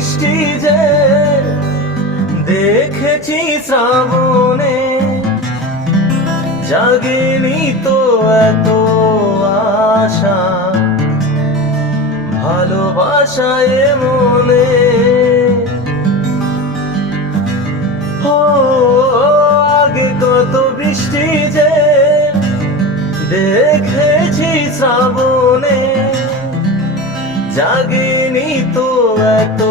বৃষ্টি যে দেখেছি শ্রাবণে, জাগেনি তো এত আশা ভালোবাসায় মনে। ও আগে কত বৃষ্টি যে দেখেছি শ্রাবণে, জাগেনি তো এত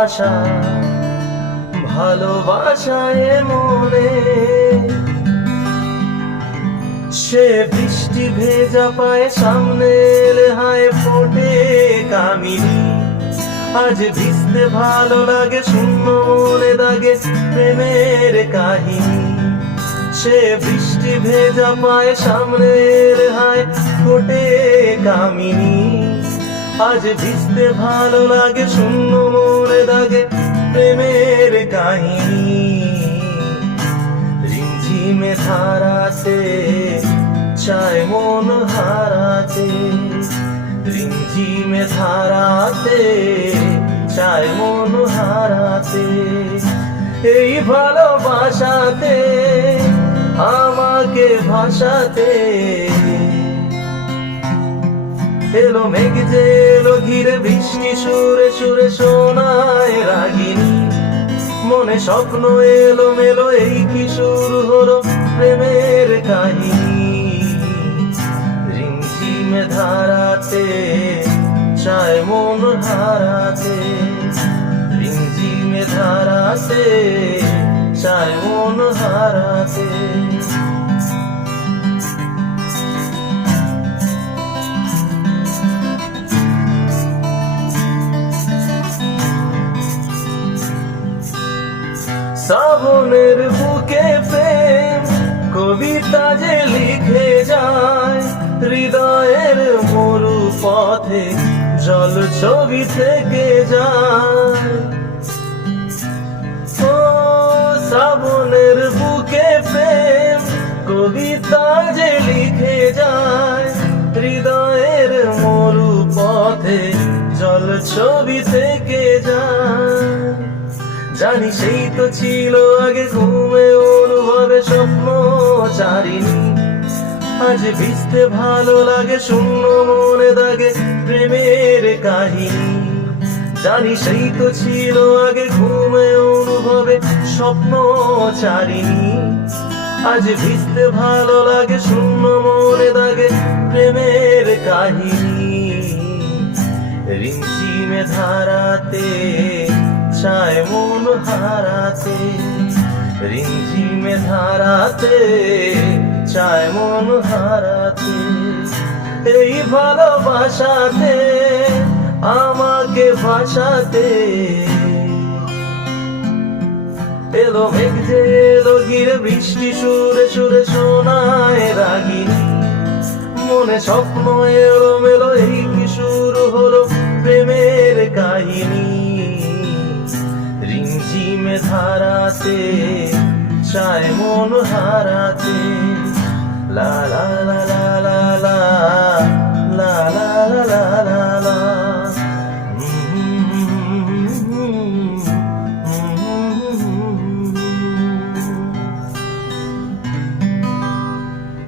আশা ভালোবাসায় মনে। সে বৃষ্টি ভেজা পায়ে সামনে এলে হায় ফোটে কামিনী। আজ ভিজতে ভালো লাগে শূন্য মনে দাগে প্রেমের কাহিনী। সে বৃষ্টি ভেজা পায়ে সামনে এলে হায় ফোটে কামিনী। আজ ভিজতে ভালো লাগে শূন্য মনে দাগে প্রেমের কাহিনী। রিমঝিমে ধারাতে চায় মন হারাতে, রিমঝিমে ধারাতে চায় মন হারাতে। এই ভালোবাসাতে আমাকে ভাসাতে এলো মেঘ যে এলো ঘিরে বৃষ্টি সুরে সুরে শোনায় রাগিনী। মনে স্বপ্ন এলো মেলো এই কি শুরু হলো প্রেমের কাহিনী। রিমঝিমে ধারাতে চায় মন হারাতে, রিমঝিমে ধারাতে চায় মন হারাতে। শ্রাবণের বুকে প্রেম কবিতা যে লিখে যায়, হৃদয়ের মরু পথে জল ছবি থেকে যায়। ও শ্রাবণের বুকে প্রেম কবিতা যে লিখে যায়, হৃদয়ের মরু পথে জল ছবি থেকে যায়। জানি সেই তো ছিল আগে ঘুমে অনুভবে স্বপ্ন চারিণী। আজ ভিজতে ভালো লাগে শূন্য মনে দাগে প্রেমের কাহিনী। জানি সেই তো ছিল আগে ঘুমে অনুভবে স্বপ্ন চারিণী। আজ ভিজতে ভালো লাগে শূন্য মনে দাগে প্রেমের কাহিনী। রিমঝিমে ধারাতে চায় মন হারাতে, রিমঝিমে ধারাতে চায় মন হারাতে। এই ভালোবাসাতে আমাকে ভাসাতে এলো মেঘ যে এলো ঘিরে বৃষ্টি সুরে সুরে শোনায় রাগিনী। মনে স্বপ্ন এলো মেলো এই কি শুরু হলো প্রেমের কাহিনী। রিমঝিমে ধারাতে চায় মন হারাতে,